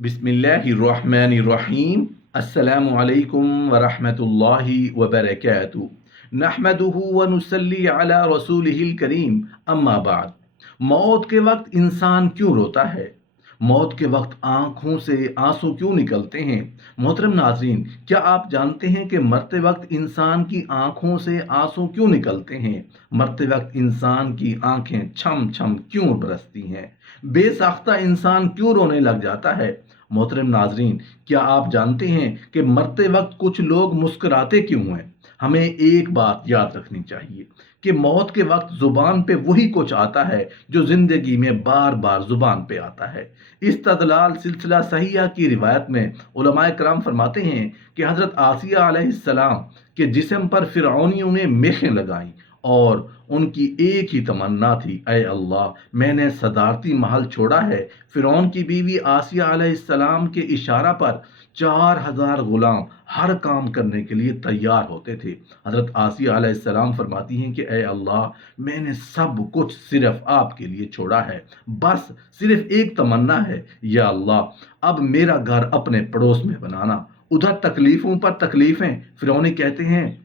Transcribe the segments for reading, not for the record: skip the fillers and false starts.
बिस्मिल्लाहिर्रहमानिर्रहीम। अस्सलामु अलैकुम वरहमतुल्लाहि वबरकातुहू। नहमदुहु व नुसल्ली अला रसूलिहिल करीम। अम्मा बाद। मौत के वक्त इंसान क्यों रोता है? मौत के वक्त आंखों से आंसू क्यों निकलते हैं? मोहतरम नाज़रीन, क्या आप जानते हैं कि मरते वक्त इंसान की आंखों से आंसू क्यों निकलते हैं? मरते वक्त इंसान की आंखें छम छम क्यों बरसती हैं? बेसाख्ता इंसान क्यों रोने लग जाता है? मोहतरम नाजरीन, क्या आप जानते हैं कि मरते वक्त कुछ लोग मुस्कुराते क्यों हैं? हमें एक बात याद रखनी चाहिए कि मौत के वक्त जुबान पे वही कुछ आता है जो जिंदगी में बार बार जुबान पे आता है। इस्तदलाल सिलसिला सहिया की रिवायत में उलमाए करम फरमाते हैं कि हजरत आसिया अलैहिस्सलाम के जिस्म पर फिरौनियों ने मेखें लगाई और उनकी एक ही तमन्ना थी, ऐ अल्लाह, मैंने सदारती महल छोड़ा है। फिरौन की बीवी आसिया अलैहिस्सलाम के इशारा पर 4000 गुलाम हर काम करने के लिए तैयार होते थे। हजरत आसिया अलैहिस्सलाम फरमाती हैं कि ऐ अल्लाह, मैंने सब कुछ सिर्फ आपके लिए छोड़ा है, बस सिर्फ एक तमन्ना है, या अल्लाह, अब मेरा घर अपने पड़ोस में बनाना। उधर तकलीफों पर तकलीफें। फिरौनी कहते हैं,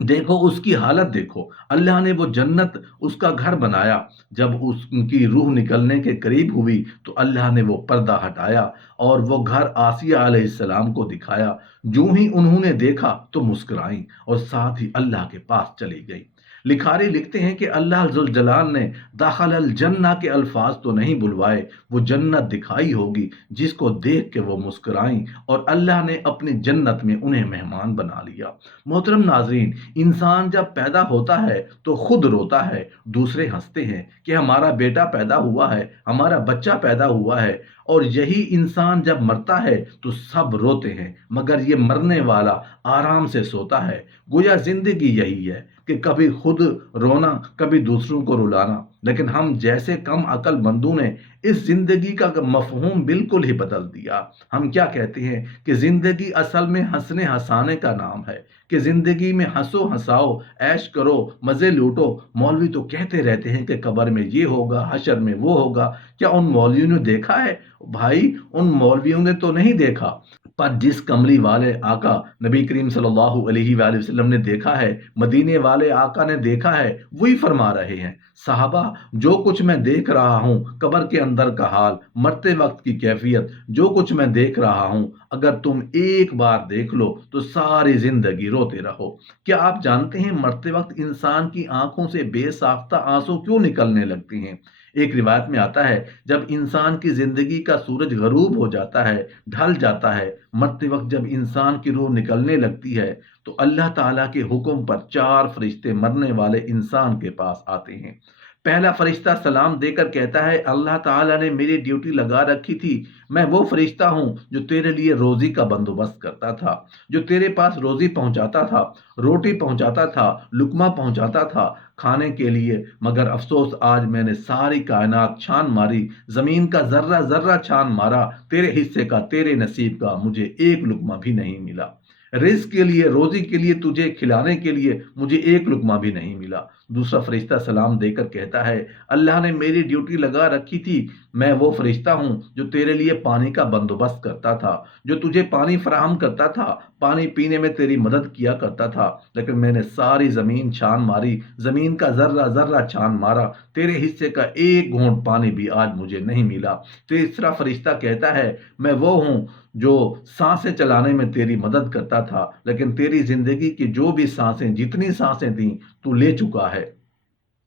देखो उसकी हालत देखो, अल्लाह ने वो जन्नत उसका घर बनाया। जब उनकी रूह निकलने के करीब हुई तो अल्लाह ने वो पर्दा हटाया और वो घर आसिया अलैहिस्सलाम को दिखाया। जो ही उन्होंने देखा तो मुस्कुराई और साथ ही अल्लाह के पास चली गई। लिखारी लिखते हैं कि अल्लाह जुल जलाल ने दाखिल जन्ना के अल्फाज तो नहीं बुलवाए, वो जन्नत दिखाई होगी जिसको देख के वो मुस्कुराई और अल्लाह ने अपनी जन्नत में उन्हें मेहमान बना लिया। मोहतरम नाजरीन, इंसान जब पैदा होता है तो खुद रोता है, दूसरे हंसते हैं कि हमारा बेटा पैदा हुआ है, हमारा बच्चा पैदा हुआ है। और यही इंसान जब मरता है तो सब रोते हैं, मगर ये मरने वाला आराम से सोता है। गोया जिंदगी यही है कि कभी खुद रोना, कभी दूसरों को रुलाना। लेकिन हम जैसे कम अकल बंदों ने इस जिंदगी का मफहूम बिल्कुल ही बदल दिया। हम क्या कहते हैं कि जिंदगी असल में हंसने हंसाने का नाम है, कि जिंदगी में हंसो हंसाओ, ऐश करो, मजे लूटो। मौलवी तो कहते रहते हैं कि कब्र में ये होगा, हशर में वो होगा। क्या उन मौलवियों ने देखा है? भाई, उन मौलवियों ने तो नहीं देखा, पर जिस कमली वाले आका नबी करीम सल्लल्लाहु अलैहि वसल्लम ने देखा है, मदीने वाले आका ने देखा है, वही फरमा रहे हैं, साहबा, जो कुछ मैं देख रहा हूँ, कब्र के अंदर का हाल, मरते वक्त की कैफियत, जो कुछ मैं देख रहा हूँ, अगर तुम एक बार देख लो तो सारी जिंदगी रोते रहो। क्या आप जानते हैं मरते वक्त इंसान की आंखों से बेसाख्ता आंसू क्यों निकलने लगते हैं? एक रिवायत में आता है, जब इंसान की जिंदगी का सूरज गरूब हो जाता है, ढल जाता है, मरते वक्त जब इंसान की रूह निकलने लगती है तो अल्लाह ताला के हुक्म पर 4 फरिश्ते मरने वाले इंसान के पास आते हैं। पहला फरिश्ता सलाम देकर कहता है, अल्लाह ताला ने मेरी ड्यूटी लगा रखी थी, मैं वो फरिश्ता हूं जो तेरे लिए रोजी का बंदोबस्त करता था, जो तेरे पास रोजी पहुंचाता था, रोटी पहुंचाता था, लुकमा पहुंचाता था खाने के लिए। मगर अफसोस, आज मैंने सारी कायनात छान मारी, जमीन का जर्रा जर्रा छान मारा, तेरे हिस्से का, तेरे नसीब का मुझे एक लुकमा भी नहीं मिला। रिस्क के लिए, रोजी के लिए, तुझे खिलाने के लिए मुझे एक लुकमा भी नहीं मिला। दूसरा फरिश्ता सलाम देकर कहता है, अल्लाह ने मेरी ड्यूटी लगा रखी थी, मैं वो फरिश्ता हूं जो तेरे लिए पानी का बंदोबस्त करता था, जो तुझे पानी फराहम करता था, पानी पीने में तेरी मदद किया करता था। लेकिन मैंने सारी जमीन छान मारी, जमीन का जर्रा जर्रा छान मारा, तेरे हिस्से का एक घूंट पानी भी आज मुझे नहीं मिला। तीसरा फरिश्ता कहता है, मैं वो हूं जो सांसें चलाने में तेरी मदद करता था, लेकिन तेरी जिंदगी की जो भी सांसें, जितनी सांसें थी, तू ले चुका है।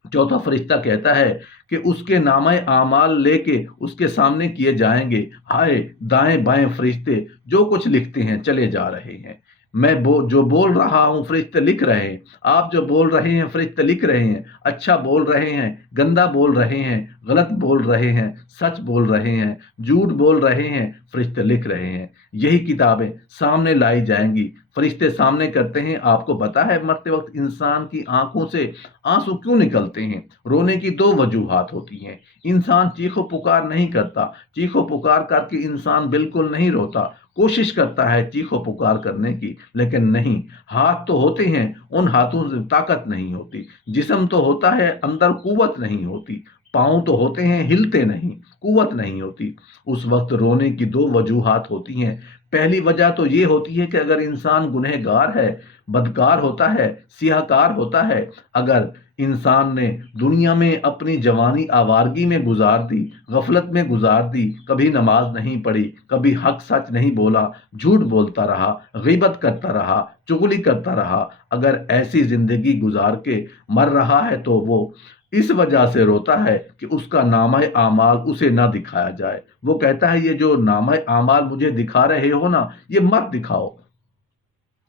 चौथा फरिश्ता कहता है कि उसके नामे आमाल लेके उसके सामने किए जाएंगे। हाय, दाएं बाएं फरिश्ते जो कुछ लिखते हैं चले जा रहे हैं। जो बोल रहा हूं फरिश्ते लिख रहे हैं, आप जो बोल रहे हैं फरिश्ते लिख रहे हैं। अच्छा बोल रहे हैं, गंदा बोल रहे हैं, गलत बोल रहे हैं, सच बोल रहे हैं, झूठ बोल रहे हैं, फरिश्ते लिख रहे हैं। यही किताबें सामने लाई जाएंगी, फरिश्ते सामने करते हैं। आपको पता है मरते वक्त इंसान की आंखों से आंसू क्यों निकलते हैं? रोने की 2 वजूहात होती हैं। इंसान चीखो पुकार नहीं करता, चीखो पुकार करके इंसान बिल्कुल नहीं रोता, कोशिश करता है चीखो पुकार करने की, लेकिन नहीं, हाथ तो होते हैं, उन हाथों से ताकत नहीं होती, जिस्म तो होता है, अंदर कुव्वत नहीं होती। پاؤں تو ہوتے ہیں، ہلتے نہیں، قوت نہیں ہوتی۔ اس وقت رونے کی دو وجوہات ہوتی ہیں۔ پہلی وجہ تو یہ ہوتی ہے کہ اگر انسان گنہگار ہے، بدکار ہوتا ہے، سیاہ کار ہوتا ہے، اگر انسان نے دنیا میں اپنی جوانی آوارگی میں گزار دی، غفلت میں گزار دی، کبھی نماز نہیں پڑھی، کبھی حق سچ نہیں بولا، جھوٹ بولتا رہا، غیبت کرتا رہا، چغلی کرتا رہا، اگر ایسی زندگی گزار کے مر رہا ہے تو وہ اس وجہ سے روتا ہے کہ اس کا نامہ اعمال اسے نہ دکھایا جائے۔ وہ کہتا ہے یہ جو نامہ اعمال مجھے دکھا رہے ہو نا، یہ مت دکھاؤ،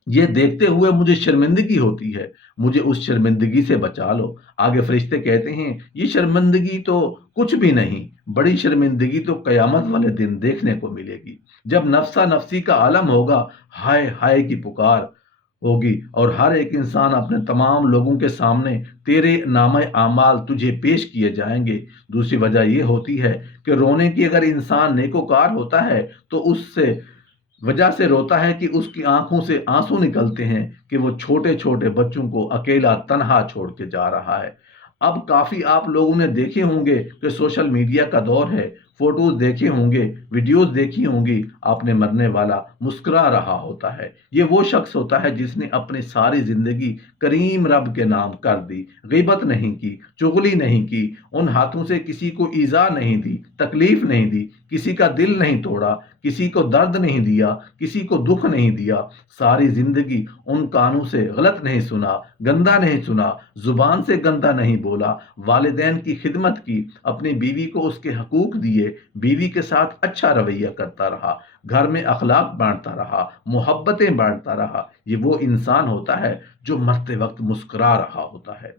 یہ دیکھتے ہوئے مجھے شرمندگی ہوتی ہے، مجھے اس شرمندگی سے بچا لو۔ آگے فرشتے کہتے ہیں یہ شرمندگی تو کچھ بھی نہیں، بڑی شرمندگی تو قیامت والے دن دیکھنے کو ملے گی، جب نفسا نفسی کا عالم ہوگا، ہائے ہائے کی پکار ہوگی، اور ہر ایک انسان اپنے تمام لوگوں کے سامنے تیرے نامہ اعمال تجھے پیش کیے جائیں گے۔ دوسری وجہ یہ ہوتی ہے کہ رونے کی، اگر انسان نیکوکار ہوتا ہے تو اس سے وجہ سے روتا ہے کہ اس کی آنکھوں سے آنسو نکلتے ہیں کہ وہ چھوٹے چھوٹے بچوں کو اکیلا تنہا چھوڑ کے جا رہا ہے۔ اب کافی آپ لوگوں نے دیکھے ہوں گے کہ سوشل میڈیا کا دور ہے، فوٹوز دیکھے ہوں گے، ویڈیوز دیکھی ہوں گی، آپ نے مرنے والا مسکرا رہا ہوتا ہے۔ یہ وہ شخص ہوتا ہے جس نے اپنی ساری زندگی کریم رب کے نام کر دی، غیبت نہیں کی، چغلی نہیں کی، ان ہاتھوں سے کسی کو ایذا نہیں دی، تکلیف نہیں دی، کسی کا دل نہیں توڑا، کسی کو درد نہیں دیا، کسی کو دکھ نہیں دیا، ساری زندگی ان کانوں سے غلط نہیں سنا، گندا نہیں سنا، زبان سے گندا نہیں بولا، والدین کی خدمت کی، اپنی بیوی کو اس کے حقوق دیے، بیوی کے ساتھ اچھا رویہ کرتا رہا، گھر میں اخلاق بانٹتا رہا، محبتیں بانٹتا رہا۔ یہ وہ انسان ہوتا ہے جو مرتے وقت مسکرا رہا ہوتا ہے،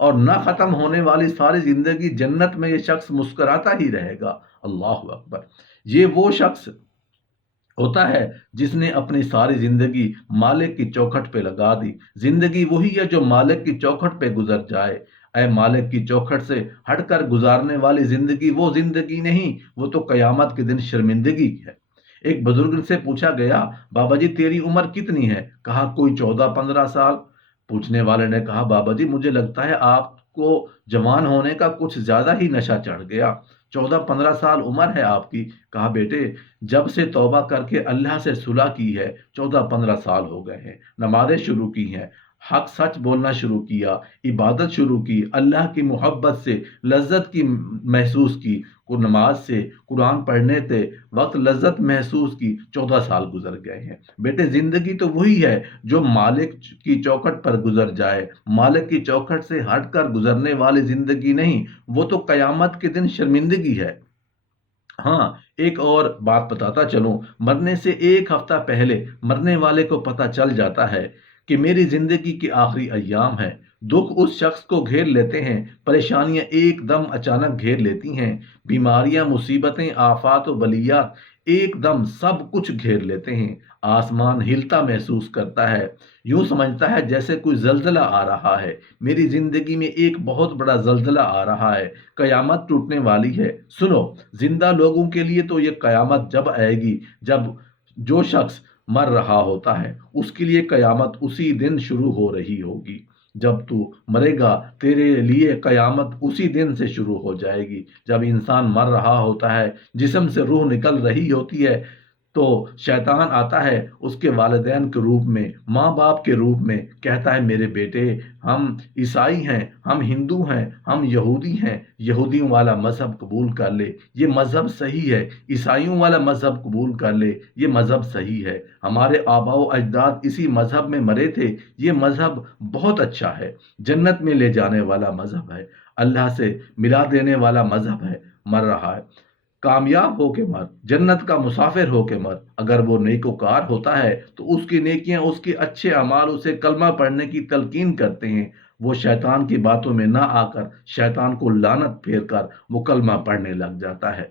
اور نہ ختم ہونے والی ساری زندگی جنت میں یہ شخص مسکراتا ہی رہے گا۔ اللہ اکبر! یہ وہ شخص ہوتا ہے جس نے اپنی ساری زندگی مالک کی چوکھٹ پہ لگا دی۔ زندگی وہی ہے جو مالک کی چوکھٹ پہ گزر جائے۔ اے مالک کی چوکھٹ سے ہٹ کر گزارنے والی زندگی وہ زندگی نہیں، وہ تو قیامت کے دن شرمندگی ہے۔ ایک بزرگ سے پوچھا گیا، بابا جی تیری عمر کتنی ہے؟ کہا کوئی 14-15 سال۔ پوچھنے والے نے کہا بابا جی مجھے لگتا ہے آپ کو جوان ہونے کا کچھ زیادہ ہی نشہ چڑھ گیا، 14-15 سال عمر ہے آپ کی۔ کہا بیٹے جب سے توبہ کر کے اللہ سے صلح کی ہے 14-15 سال ہو گئے ہیں، نمازیں شروع کی ہیں، حق سچ بولنا شروع کیا، عبادت شروع کی، اللہ کی محبت سے لذت کی محسوس کی، کو نماز سے، قرآن پڑھنے سے وقت لذت محسوس کی، 14 سال گزر گئے ہیں۔ بیٹے زندگی تو وہی ہے جو مالک کی چوکھٹ پر گزر جائے، مالک کی چوکھٹ سے ہٹ کر گزرنے والی زندگی نہیں، وہ تو قیامت کے دن شرمندگی ہے۔ ہاں ایک اور بات بتاتا چلوں، مرنے سے ایک ہفتہ پہلے مرنے والے کو پتہ چل جاتا ہے کہ میری زندگی کے آخری ایام ہے۔ دکھ اس شخص کو گھیر لیتے ہیں، پریشانیاں ایک دم اچانک گھیر لیتی ہیں، بیماریاں، مصیبتیں، آفات و بلیات ایک دم سب کچھ گھیر لیتے ہیں۔ آسمان ہلتا محسوس کرتا ہے، یوں سمجھتا ہے جیسے کوئی زلزلہ آ رہا ہے۔ میری زندگی میں ایک بہت بڑا زلزلہ آ رہا ہے، قیامت ٹوٹنے والی ہے۔ سنو، زندہ لوگوں کے لیے تو یہ قیامت جب آئے گی جب جو شخص مر رہا ہوتا ہے اس کے لیے قیامت اسی دن شروع ہو رہی ہوگی۔ جب تو مرے گا تیرے لیے قیامت اسی دن سے شروع ہو جائے گی۔ جب انسان مر رہا ہوتا ہے، جسم سے روح نکل رہی ہوتی ہے، تو شیطان آتا ہے اس کے والدین کے روپ میں، ماں باپ کے روپ میں، کہتا ہے میرے بیٹے ہم عیسائی ہیں، ہم ہندو ہیں، ہم یہودی ہیں، یہودیوں والا مذہب قبول کر لے، یہ مذہب صحیح ہے، عیسائیوں والا مذہب قبول کر لے، یہ مذہب صحیح ہے، ہمارے آباء و اجداد اسی مذہب میں مرے تھے، یہ مذہب بہت اچھا ہے، جنت میں لے جانے والا مذہب ہے، اللہ سے ملا دینے والا مذہب ہے۔ مر رہا ہے، کامیاب ہو کے مر، جنت کا مسافر ہو کے مر۔ اگر وہ نیکوکار ہوتا ہے تو اس کی نیکیاں، اس کے اچھے اعمال اسے کلمہ پڑھنے کی تلقین کرتے ہیں، وہ شیطان کی باتوں میں نہ آ کر شیطان کو لعنت پھیر کر وہ کلمہ پڑھنے لگ جاتا ہے۔